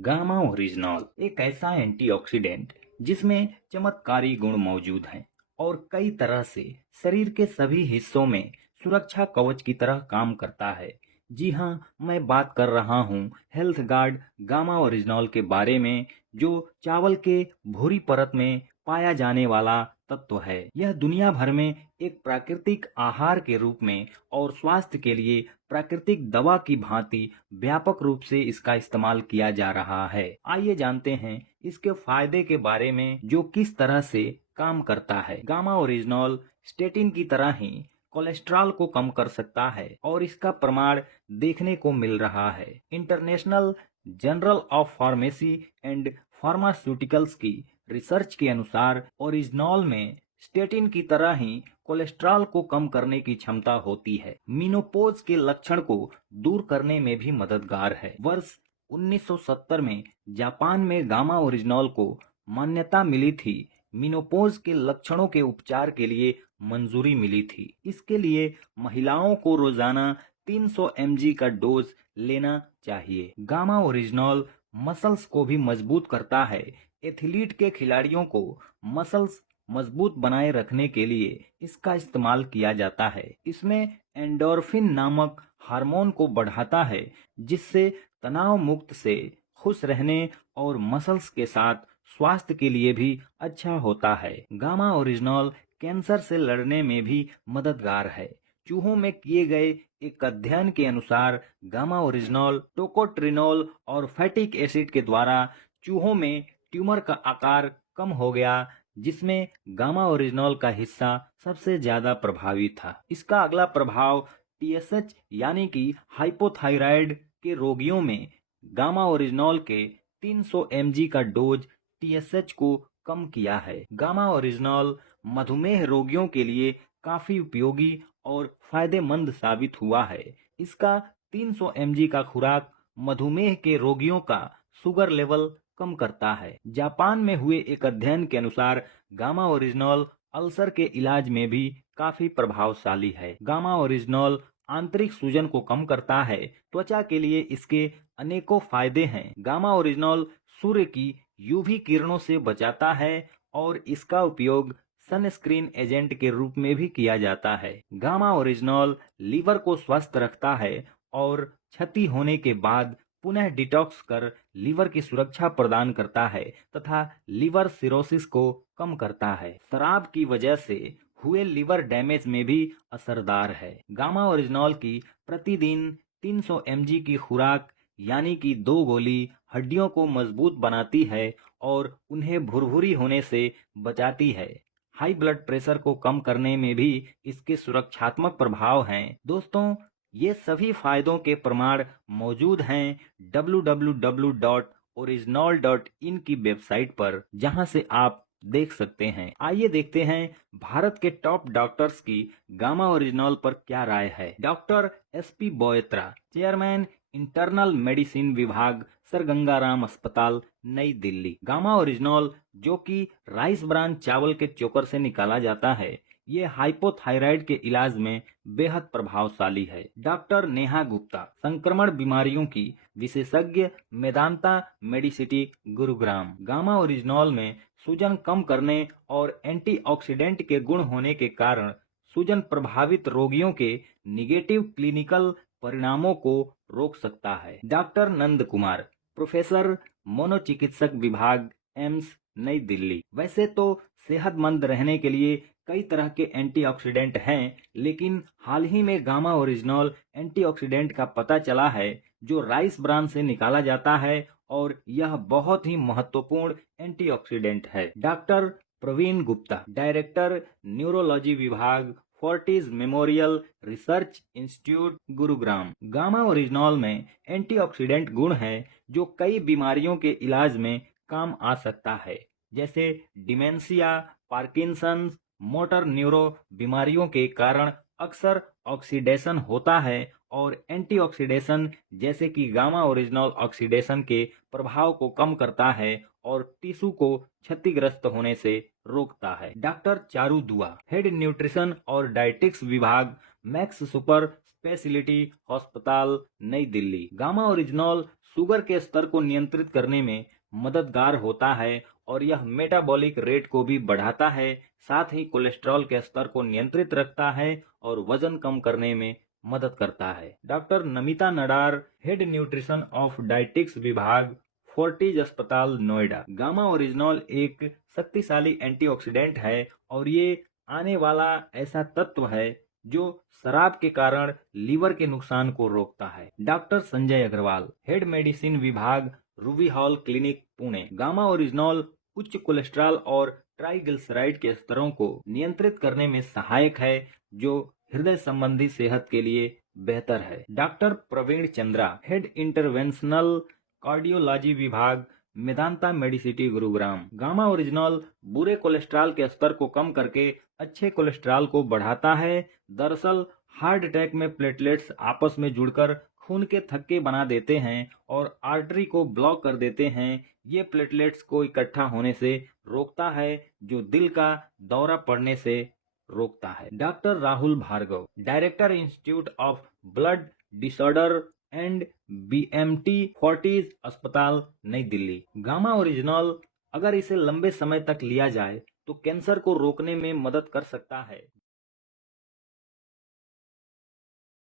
Gamma oryzanol एक ऐसा antioxidant जिसमें चमत्कारी गुण मौजूद हैं और कई तरह से शरीर के सभी हिस्सों में सुरक्षा कवच की तरह काम करता है। जी हाँ, मैं बात कर रहा हूँ हेल्थ गार्ड गामा ओरिजिनॉल के बारे में, जो चावल के भूरी परत में पाया जाने वाला तत्व है। यह दुनिया भर में एक प्राकृतिक आहार के रूप में और स्वास्थ्य के लिए प्राकृतिक दवा की भांति व्यापक रूप से इसका इस्तेमाल किया जा रहा है। आइए जानते हैं इसके फायदे के बारे में, जो किस तरह से काम करता है। गामा ओरिजिनॉल स्टेटिन की तरह ही कोलेस्ट्रॉल को कम कर सकता है और इसका प्रमाण देखने को मिल रहा है। International journal of pharmacy and pharmaceuticals की रिसर्च के अनुसार ओरिजिनॉल में स्टेटिन की तरह ही कोलेस्ट्रॉल को कम करने की क्षमता होती है। मेनोपॉज के लक्षण को दूर करने में भी मददगार है। वर्ष 1970 में जापान में गामा ओरिजिनॉल को मान्यता मिली थी। मेनोपॉज के लक्षणों के उपचार के लिए मंजूरी मिली थी। इसके लिए महिलाओं को रोजाना 300 mg का डोज लेना चाहिए। गामा ओरिजिनॉल मसल्स को भी मजबूत करता है। एथलीट के खिलाड़ियों को मसल्स मजबूत बनाए रखने के लिए इसका इस्तेमाल किया जाता है। इसमें एंडोर्फिन नामक हार्मोन को बढ़ाता है, जिससे तनाव मुक्त से खुश रहने और मसल्स के साथ स्वास्थ्य के लिए भी अच्छा होता है। गामा ओरिजिनॉल कैंसर से लड़ने में भी मददगार है। चूहों में किए गए एक अध्ययन के अनुसार गामा ओरिजिनॉल टोकोट्रिनोल और फैटिक एसिड के द्वारा चूहों में ट्यूमर का आकार कम हो गया, जिसमें गामा ओरिजिनॉल का हिस्सा सबसे ज्यादा प्रभावी था। इसका अगला प्रभाव टीएसएच यानी कि हाइपोथायराइड के रोगियों में गामा ओरिजिनॉल के 300 mg का डोज टीएसएच को कम किया है। गामा ओरिजिनॉल मधुमेह रोगियों के लिए काफी उपयोगी और फायदेमंद साबित हुआ है। इसका 300 mg का खुराक मधुमेह के रोगियों का शुगर लेवल कम करता है। जापान में हुए एक अध्ययन के अनुसार गामा ओरिजिनॉल अल्सर के इलाज में भी काफी प्रभावशाली है। गामा ओरिजिनॉल आंतरिक सूजन को कम करता है। त्वचा के लिए इसके अनेकों फायदे हैं। गामा ओरिजिनॉल सूर्य की यूवी किरणों से बचाता है और इसका उपयोग सनस्क्रीन एजेंट के रूप में भी किया जाता है। गामा ओरिजिनॉल लीवर को स्वस्थ रखता है और क्षति होने के बाद पुनः डिटॉक्स कर लीवर की सुरक्षा प्रदान करता है तथा लीवर सिरोसिस को कम करता है। शराब की वजह से हुए लीवर डैमेज में भी असरदार है। गामा ओरिजिनॉल की प्रतिदिन 300 mg की खुराक यानी कि 2 गोली हड्डियों को मजबूत बनाती है और उन्हें भुरभुरी होने से बचाती है। हाई ब्लड प्रेशर को कम करने में भी इसके सुरक्षात्मक प्रभाव हैं। दोस्तों, ये सभी फायदों के प्रमाण मौजूद हैं www.original.in की वेबसाइट पर, जहां से आप देख सकते हैं। आइए देखते हैं भारत के टॉप डॉक्टर्स की गामा ओरिजिनॉल पर क्या राय है। Doctor SP Boyatra, chairman internal medicine विभाग, सर गंगाराम अस्पताल, नई दिल्ली। गामा ओरिजिनॉल, जो कि राइस ब्रान चावल के चोकर से निकाला जाता है, ये हाइपोथायराइड के इलाज में बेहद प्रभावशाली है। डॉक्टर नेहा गुप्ता, संक्रमण बीमारियों की विशेषज्ञ, Medanta medicity, Gurugram. Gamma oryzanol में सूजन कम करने और एंटीऑक्सीडेंट के गुण होने के कारण सूजन प्रभावित रोगियों के निगेटिव क्लिनिकल परिणामों को रोक सकता है। डॉक्टर नंद कुमार, प्रोफेसर, मनोचिकित्सक विभाग, एम्स, नई दिल्ली। वैसे तो सेहतमंद रहने के लिए कई तरह के एंटीऑक्सीडेंट हैं, लेकिन हाल ही में गामा ओरिजिनॉल एंटीऑक्सीडेंट का पता चला है, जो राइस ब्रान से निकाला जाता है और यह बहुत ही महत्वपूर्ण एंटीऑक्सीडेंट है। Doctor Praveen Gupta, director, neurology विभाग, Fortis Memorial Research Institute, Gurugram. Gamma oryzanol में एंटीऑक्सीडेंट गुण है जो कई बीमारियों के इलाज में काम आ सकता है, जैसे डिमेंशिया, पार्किंसंस, मोटर न्यूरो बीमारियों के कारण अक्सर ऑक्सीडेशन होता है और एंटीऑक्सीडेशन जैसे कि गामा ओरिजिनॉल ऑक्सीडेशन के प्रभाव को कम करता है और टिश्यू को क्षतिग्रस्त होने से रोकता है। डॉक्टर चारू दुआ, हेड न्यूट्रिशन और डाइटिक्स विभाग, मैक्स सुपर स्पेशलिटी अस्पताल, नई दिल्ली। गामा ओरिजिनॉल शुगर के स्तर को नियंत्रित करने में मददगार होता है और यह मेटाबॉलिक रेट को भी बढ़ाता है। साथ ही कोलेस्ट्रॉल के स्तर को नियंत्रित रखता है और वजन कम करने में मदद करता है। Doctor Namita Nadar, head nutrition of dietetics विभाग, फोर्टिज अस्पताल, नोएडा। गामा ओरिजिनॉल एक शक्तिशाली एंटीऑक्सीडेंट है और ये आने वाला ऐसा तत्व है जो शराब के कारण लीवर के नुकसान को रोकता है। Doctor Sanjay Agarwal, head medicine विभाग, Ruby Hall clinic, Pune. Gamma oryzanol उच्च कोलेस्ट्रॉल और ट्राइग्लिसराइड के स्तरों को नियंत्रित करने में सहायक है, जो हृदय संबंधी सेहत के लिए बेहतर है। Doctor Praveen Chandra, head interventional cardiology विभाग, Medanta medicity, Gurugram. Gamma oryzanol बुरे कोलेस्ट्रॉल के स्तर को कम करके अच्छे कोलेस्ट्रॉल को बढ़ाता है। दरअसल हार्ट अटैक में प्लेटलेट्स आपस में जुड़कर खून के थक्के बना देते हैं और आर्टरी को ब्लॉक कर देते हैं। ये प्लेटलेट्स को इकट्ठा होने से रोकता है, जो दिल का दौरा पड़ने से रोकता है। Doctor Rahul Bhargava, director institute of blood disorder and BMT, Fortis अस्पताल, नई दिल्ली। गामा ओरिजिनॉल अगर इसे लंबे समय तक लिया जाए तो कैंसर को रोकने में मदद कर सकता है।